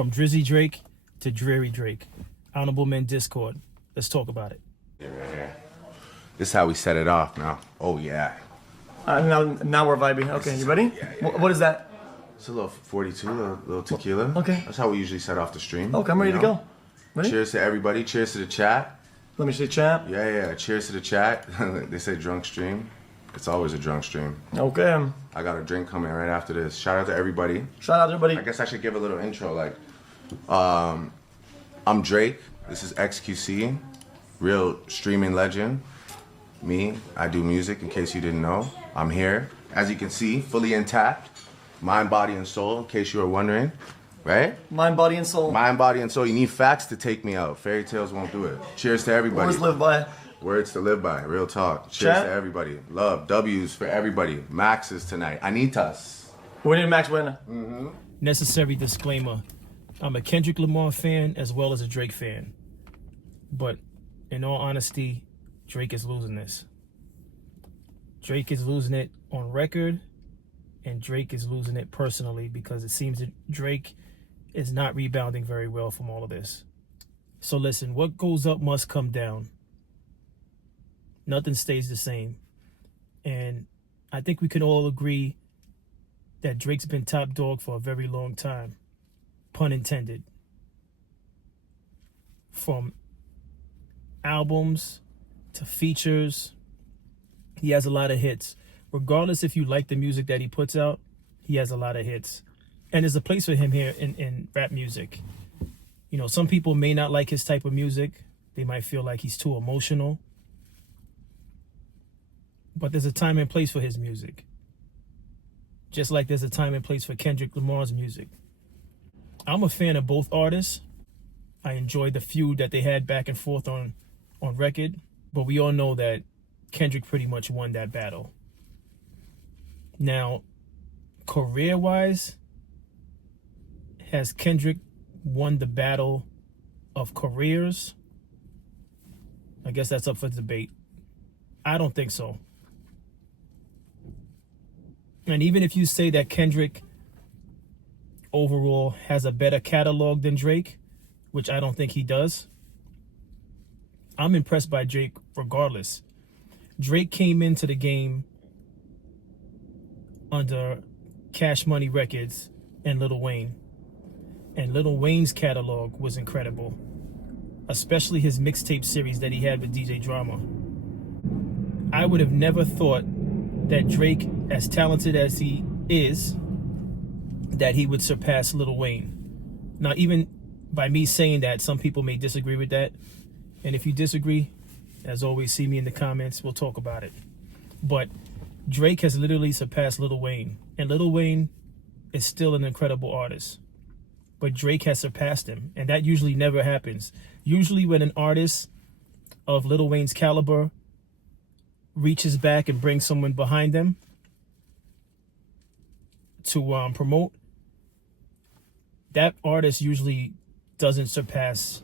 From Drizzy Drake to Dreary Drake. Honorable Men Discord. Let's talk about it. Yeah, right here. This is how we set it off now. Oh, yeah. Now we're vibing. Okay, you ready? Yeah. What is that? It's a little 42, a little tequila. Okay. That's how we usually set off the stream. Okay, I'm ready to go. Ready? Cheers to everybody. Cheers to the chat. Let me see chat. Yeah. Cheers to the chat. They say drunk stream. It's always a drunk stream. Okay. I got a drink coming right after this. Shout out to everybody. Shout out to everybody. I guess I should give a little intro. Like, I'm Drake. This is XQC, real streaming legend. Me, I do music, in case you didn't know. I'm here, as you can see, fully intact. Mind, body, and soul, in case you were wondering. Right? Mind, body, and soul. Mind, body, and soul. You need facts to take me out. Fairy tales won't do it. Cheers to everybody. Words live by. Words to live by. Real talk. Cheers Chat. to everybody. Love. W's for everybody. Maxes tonight. Anitas. We need Max winner. Necessary disclaimer. I'm a Kendrick Lamar fan as well as a Drake fan. But in all honesty, Drake is losing this. Drake is losing it on record, and Drake is losing it personally because it seems that Drake is not rebounding very well from all of this. So listen, what goes up must come down. Nothing stays the same. And I think we can all agree that Drake's been top dog for a very long time. Pun intended. From albums to features, he has a lot of hits. Regardless if you like the music that he puts out, he has a lot of hits. And there's a place for him here in rap music. You know, some people may not like his type of music. They might feel like he's too emotional. But there's a time and place for his music. Just like there's a time and place for Kendrick Lamar's music. I'm a fan of both artists. I enjoyed the feud that they had back and forth on record. But we all know that Kendrick pretty much won that battle. Now, career-wise, has Kendrick won the battle of careers? I guess that's up for debate. I don't think so. And even if you say that Kendrick overall has a better catalog than Drake, which I don't think he does, I'm impressed by Drake regardless. Drake came into the game under Cash Money Records and Lil Wayne. And Lil Wayne's catalog was incredible, especially his mixtape series that he had with DJ Drama. I would have never thought that Drake, as talented as he is, that he would surpass Lil Wayne. Now, even by me saying that, some people may disagree with that. And if you disagree, as always, see me in the comments. We'll talk about it. But Drake has literally surpassed Lil Wayne. And Lil Wayne is still an incredible artist. But Drake has surpassed him. And that usually never happens. Usually when an artist of Lil Wayne's caliber reaches back and brings someone behind them to promote, that artist usually doesn't surpass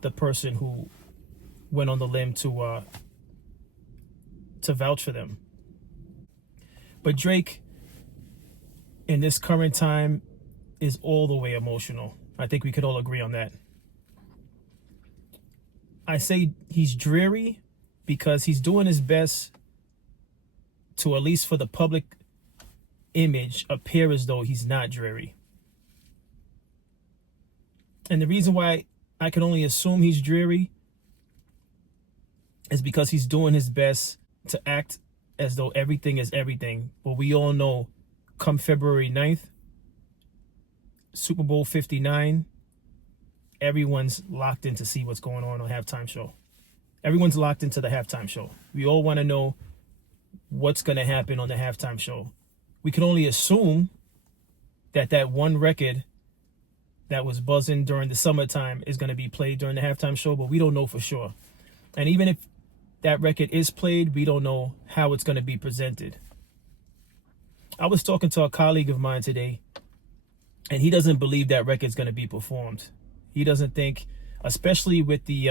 the person who went on the limb to vouch for them. But Drake, in this current time, is all the way emotional. I think we could all agree on that. I say he's dreary because he's doing his best to, at least for the public image, appear as though he's not dreary. And the reason why I can only assume he's dreary is because he's doing his best to act as though everything is everything. But we all know, come February 9th, Super Bowl 59, everyone's locked in to see what's going on halftime show. Everyone's locked into the halftime show. We all want to know what's going to happen on the halftime show. We can only assume that that one record that was buzzing during the summertime is going to be played during the halftime show, but we don't know for sure. And even if that record is played, we don't know how it's going to be presented. I was talking to a colleague of mine today, and he doesn't believe that record's going to be performed. He doesn't think, especially with the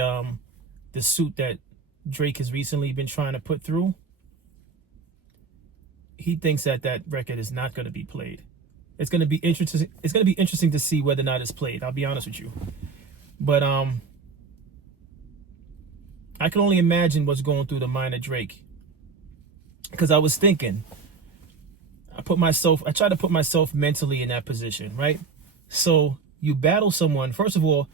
suit that Drake has recently been trying to put through, he thinks that that record is not going to be played. It's gonna be interesting. It's gonna be interesting to see whether or not it's played. I'll be honest with you, but I can only imagine what's going through the mind of Drake. Because I was thinking, I try to put myself mentally in that position, right? So you battle someone. First of all,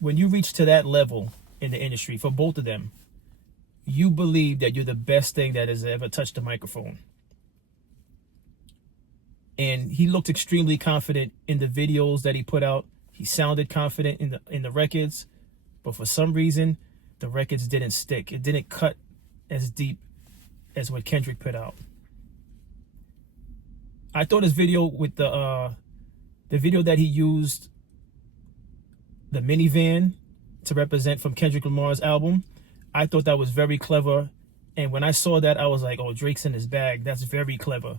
when you reach to that level in the industry, for both of them, you believe that you're the best thing that has ever touched the microphone. And he looked extremely confident in the videos that he put out. He sounded confident in the records, but for some reason, the records didn't stick. It didn't cut as deep as what Kendrick put out. I thought his video with the video that he used, the minivan to represent from Kendrick Lamar's album, I thought that was very clever. And when I saw that, I was like, oh, Drake's in his bag. That's very clever.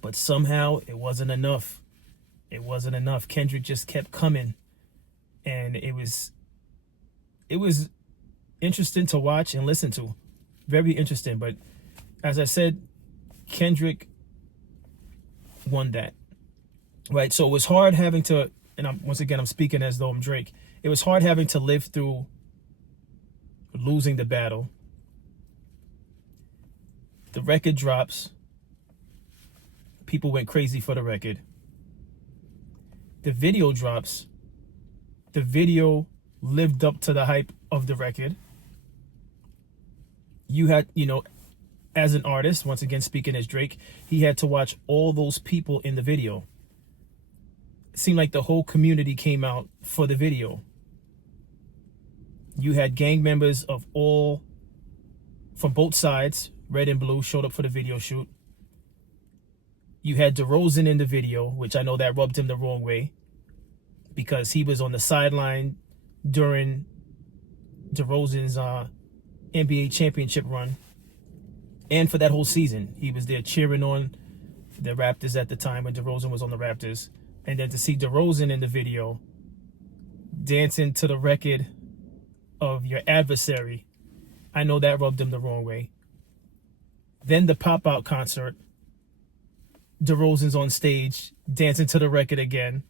But somehow it wasn't enough. It wasn't enough. Kendrick just kept coming. And it was interesting to watch and listen to. Very interesting. But as I said, Kendrick won that. Right? So it was hard having to, and I'm speaking as though I'm Drake. It was hard having to live through losing the battle. The record drops. People went crazy for the record. The video drops. The video lived up to the hype of the record. You had, as an artist, once again speaking as Drake, he had to watch all those people in the video. It seemed like the whole community came out for the video. You had gang members from both sides, red and blue, showed up for the video shoot. You had DeRozan in the video, which I know that rubbed him the wrong way because he was on the sideline during DeRozan's NBA championship run. And for that whole season, he was there cheering on the Raptors at the time when DeRozan was on the Raptors. And then to see DeRozan in the video dancing to the record of your adversary, I know that rubbed him the wrong way. Then the pop-out concert, DeRozan's on stage dancing to the record again.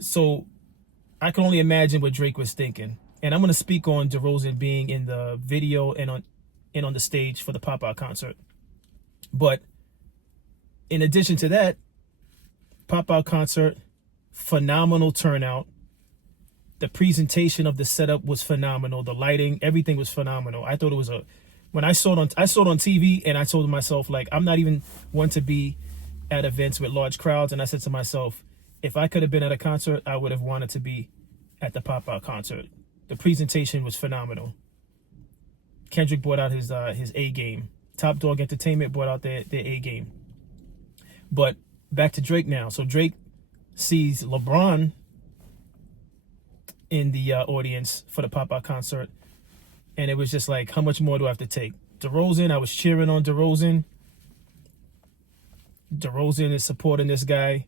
So I can only imagine what Drake was thinking. And I'm going to speak on DeRozan being in the video and on the stage for the pop-out concert. But in addition to that, pop-out concert, phenomenal turnout. The presentation of the setup was phenomenal. The lighting, everything was phenomenal. I thought it was when I saw it on TV, and I told myself, like, I'm not even one to be at events with large crowds. And I said to myself, if I could have been at a concert, I would have wanted to be at the pop-out concert. The presentation was phenomenal. Kendrick brought out his A game. Top Dog Entertainment brought out their A game. But back to Drake now. So Drake sees LeBron in the audience for the pop-out concert. And it was just like, how much more do I have to take? DeRozan, I was cheering on DeRozan. DeRozan is supporting this guy.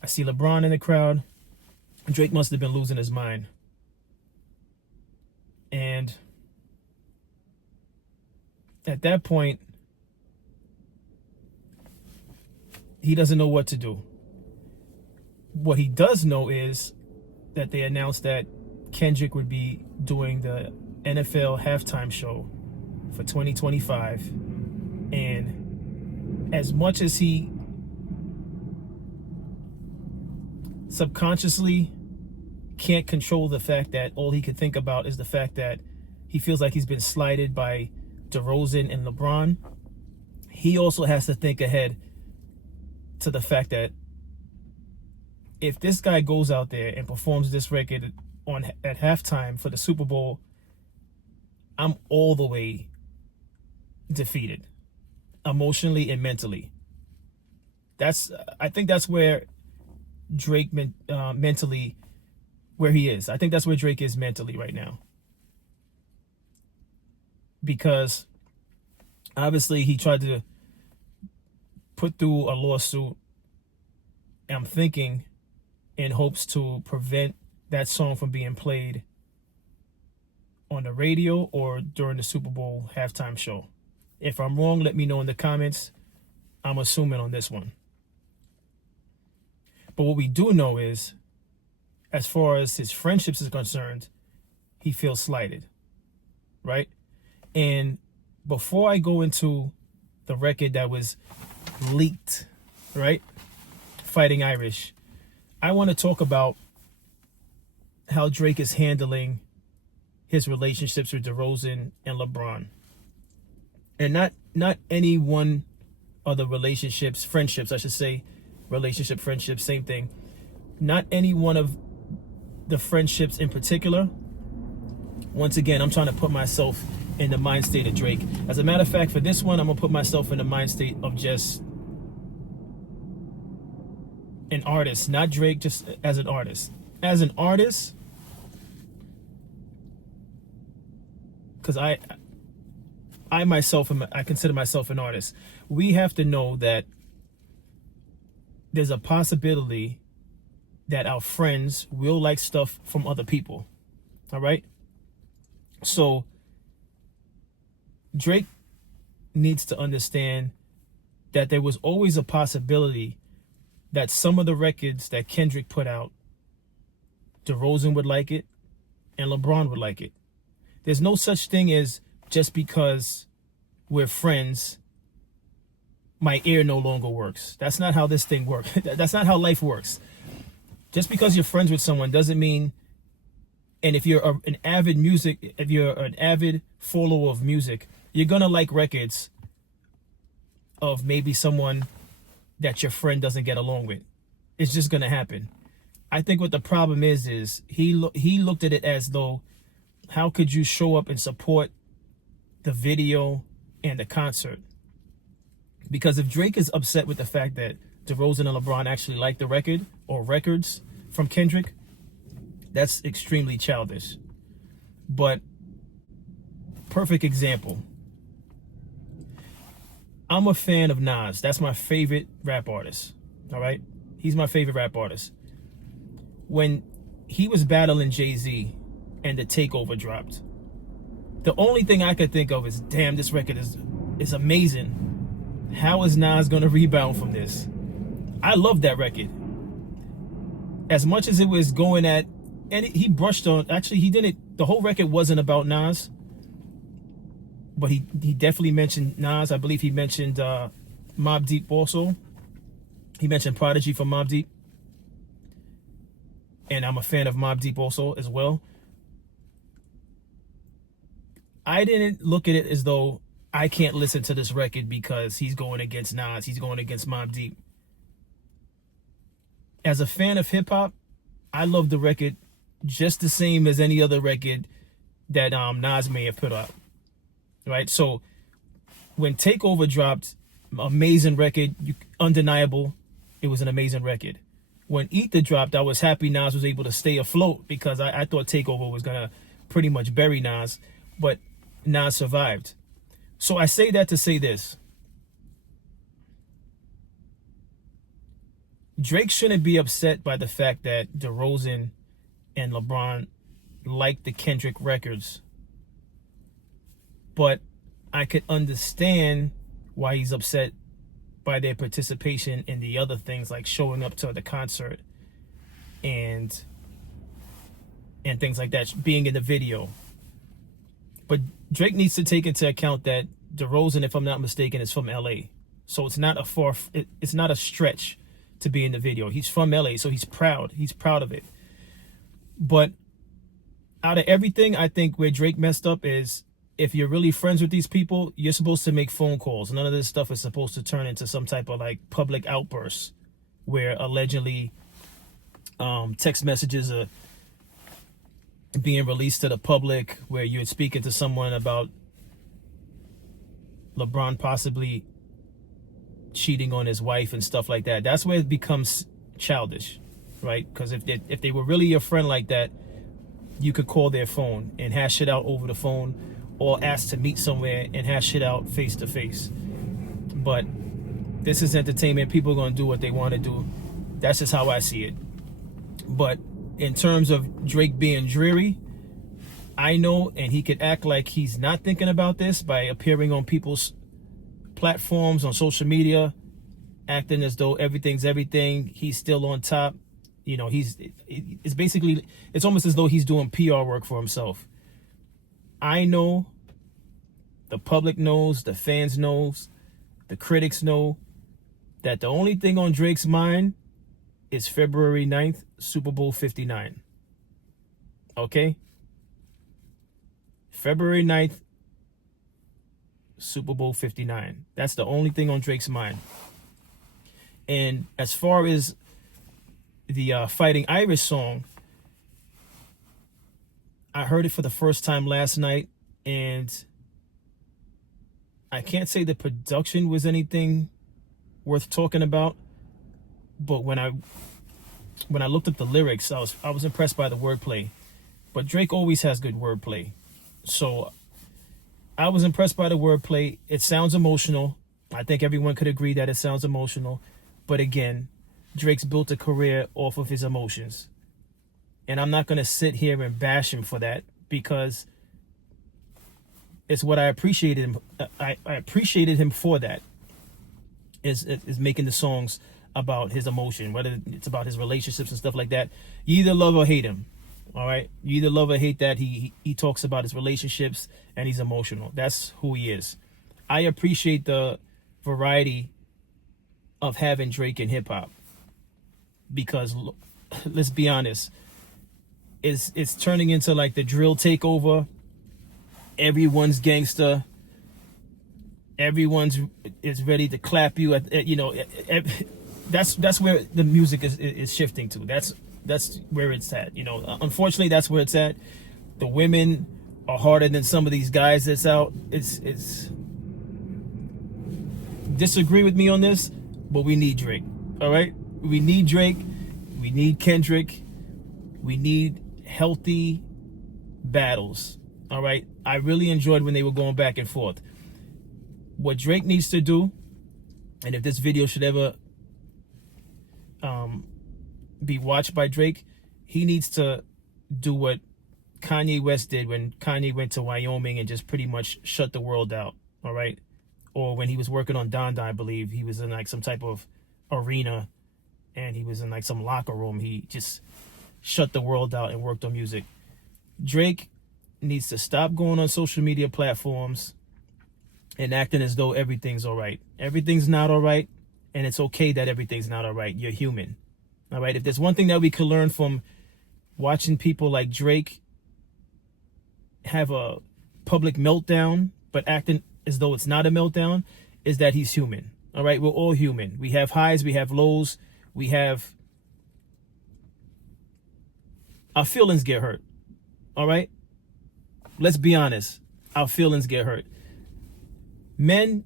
I see LeBron in the crowd. Drake must have been losing his mind. And at that point, he doesn't know what to do. What he does know is that they announced that Kendrick would be doing the NFL halftime show for 2025. And as much as he subconsciously can't control the fact that all he could think about is the fact that he feels like he's been slighted by DeRozan and LeBron, he also has to think ahead to the fact that if this guy goes out there and performs this record at halftime for the Super Bowl, I'm all the way defeated, emotionally and mentally. I think that's where Drake mentally, where he is. I think that's where Drake is mentally right now. Because obviously he tried to put through a lawsuit, I'm thinking, in hopes to prevent that song from being played on the radio or during the Super Bowl halftime show. If I'm wrong, let me know in the comments. I'm assuming on this one. But what we do know is, as far as his friendships is concerned, he feels slighted, right? And before I go into the record that was leaked, right? Fighting Irish, I want to talk about how Drake is handling his relationships with DeRozan and LeBron. And not any one of the relationships, friendships, I should say, relationship, friendship, same thing. Not any one of the friendships in particular. Once again, I'm trying to put myself in the mind state of Drake. As a matter of fact, for this one, I'm gonna put myself in the mind state of just an artist, not Drake, just as an artist. As an artist, because I myself, I consider myself an artist. We have to know that there's a possibility that our friends will like stuff from other people. All right? So Drake needs to understand that there was always a possibility that some of the records that Kendrick put out, DeRozan would like it and LeBron would like it. There's no such thing as just because we're friends, my ear no longer works. That's not how this thing works. That's not how life works. Just because you're friends with someone doesn't mean, and if you're an avid follower of music, you're gonna like records of maybe someone that your friend doesn't get along with. It's just gonna happen. I think what the problem is he looked at it as though, how could you show up and support the video and the concert? Because if Drake is upset with the fact that DeRozan and LeBron actually like the record or records from Kendrick, that's extremely childish. But perfect example. I'm a fan of Nas. That's my favorite rap artist. All right? He's my favorite rap artist. When he was battling Jay-Z and the Takeover dropped, the only thing I could think of is, damn, this record is amazing. How is Nas going to rebound from this? I love that record. As much as it was going at, and he brushed on, actually he didn't, the whole record wasn't about Nas, but he definitely mentioned Nas. I believe he mentioned Mobb Deep also. He mentioned Prodigy from Mobb Deep. And I'm a fan of Mobb Deep also as well. I didn't look at it as though I can't listen to this record because he's going against Nas, he's going against Mobb Deep. As a fan of hip hop, I love the record just the same as any other record that Nas may have put out. Right? So when Takeover dropped, amazing record, undeniable, it was an amazing record. When Ether dropped, I was happy Nas was able to stay afloat because I thought Takeover was going to pretty much bury Nas, but Nas survived. So I say that to say this. Drake shouldn't be upset by the fact that DeRozan and LeBron like the Kendrick records. But I could understand why he's upset by their participation in the other things, like showing up to the concert and things like that, being in the video. But Drake needs to take into account that DeRozan, if I'm not mistaken, is from LA. So it's not a stretch to be in the video. He's from LA, so he's proud. He's proud of it. But out of everything, I think where Drake messed up is, if you're really friends with these people, you're supposed to make phone calls. None of this stuff is supposed to turn into some type of like public outburst where allegedly text messages are being released to the public, where you're speaking to someone about LeBron possibly cheating on his wife and stuff like that. That's where it becomes childish, right? Because if they were really your friend like that, you could call their phone and hash it out over the phone, or ask to meet somewhere and hash it out face to face. But this is entertainment. People are going to do what they want to do. That's just how I see it. But in terms of Drake being dreary, I know, and he could act like he's not thinking about this by appearing on people's platforms on social media acting as though everything's everything. He's still on top. You know, it's basically, it's almost as though he's doing PR work for himself. I know, the public knows, the fans knows, the critics know that the only thing on Drake's mind is February 9th, Super Bowl 59. Okay? February 9th, Super Bowl 59. That's the only thing on Drake's mind. And as far as the Fighting Irish song, I heard it for the first time last night, and I can't say the production was anything worth talking about, but when I looked at the lyrics, I was impressed by the wordplay. But Drake always has good wordplay, so I was impressed by the wordplay. It sounds emotional. I think everyone could agree that it sounds emotional. But again, Drake's built a career off of his emotions. And I'm not going to sit here and bash him for that, because it's what I appreciated him. I appreciated him for that, is making the songs about his emotion, whether it's about his relationships and stuff like that. You either love or hate him. All right. You either love or hate that he talks about his relationships and he's emotional. That's who he is. I appreciate the variety of having Drake in hip hop, because let's be honest, it's turning into like the drill takeover. Everyone's gangster. Everyone's is ready to clap you at you know. That's where the music is shifting to. That's where it's at. You know, unfortunately, that's where it's at. The women are harder than some of these guys that's out. It's disagree with me on this, but we need Drake. All right, we need Drake. We need Kendrick. We need healthy battles. All right, I really enjoyed when they were going back and forth. What Drake needs to do, and if this video should ever be watched by Drake, he needs to do what Kanye West did when Kanye went to Wyoming and just pretty much shut the world out. All right, or when he was working on Donda, I believe he was in like some type of arena and he was in like some locker room. He just shut the world out and worked on music. Drake needs to stop going on social media platforms and acting as though everything's all right. Everything's not all right, and it's okay that everything's not all right. You're human. All right, if there's one thing that we could learn from watching people like Drake have a public meltdown but acting as though it's not a meltdown, is that he's human. All right, we're all human. We have highs, we have lows, we have, our feelings get hurt. All right, let's be honest, our feelings get hurt. Men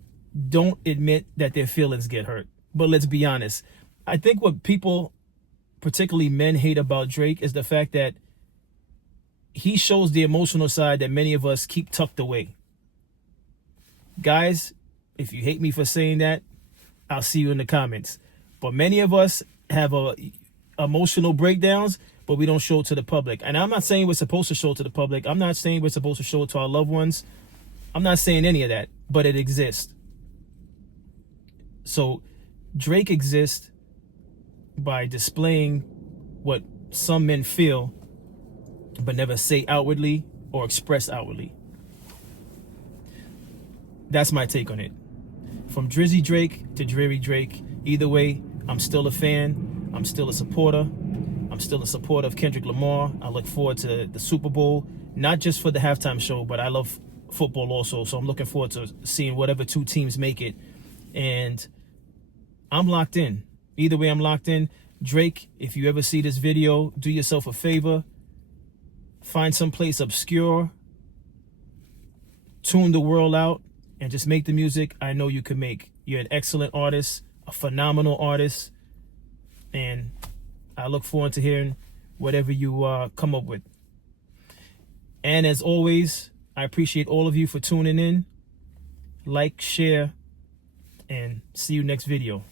don't admit that their feelings get hurt, but let's be honest. I think what people, particularly men, hate about Drake is the fact that he shows the emotional side that many of us keep tucked away. Guys, if you hate me for saying that, I'll see you in the comments. But many of us have emotional breakdowns, but we don't show it to the public. And I'm not saying we're supposed to show it to the public. I'm not saying we're supposed to show it to our loved ones. I'm not saying any of that, but it exists. So Drake exists by displaying what some men feel, but never say outwardly or express outwardly. That's my take on it. From Drizzy Drake to Dreary Drake, either way, I'm still a fan. I'm still a supporter. I'm still a supporter of Kendrick Lamar. I look forward to the Super Bowl, not just for the halftime show, but I love football also. So I'm looking forward to seeing whatever two teams make it. And I'm locked in. Either way, I'm locked in. Drake, if you ever see this video, do yourself a favor. Find someplace obscure. Tune the world out and just make the music I know you can make. You're an excellent artist, a phenomenal artist. And I look forward to hearing whatever you come up with. And as always, I appreciate all of you for tuning in. Like, share, and see you next video.